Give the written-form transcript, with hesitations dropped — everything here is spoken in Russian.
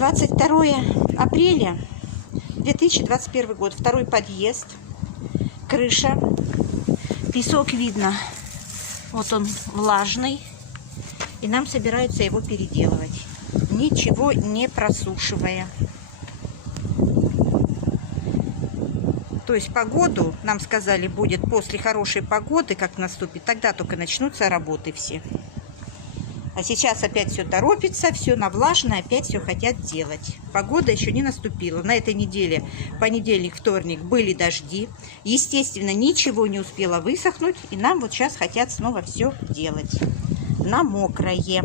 22 апреля 2021 год. Второй подъезд. Крыша. Песок видно. Вот он влажный. И нам собираются его переделывать. Ничего не просушивая. То есть погоду, нам сказали, будет после хорошей погоды, как наступит, тогда только начнутся работы все. А сейчас опять все торопится, все навлажено, опять все хотят делать. Погода еще не наступила. На этой неделе, понедельник, вторник, были дожди. Естественно, ничего не успело высохнуть. И нам вот сейчас хотят снова все делать на мокрое.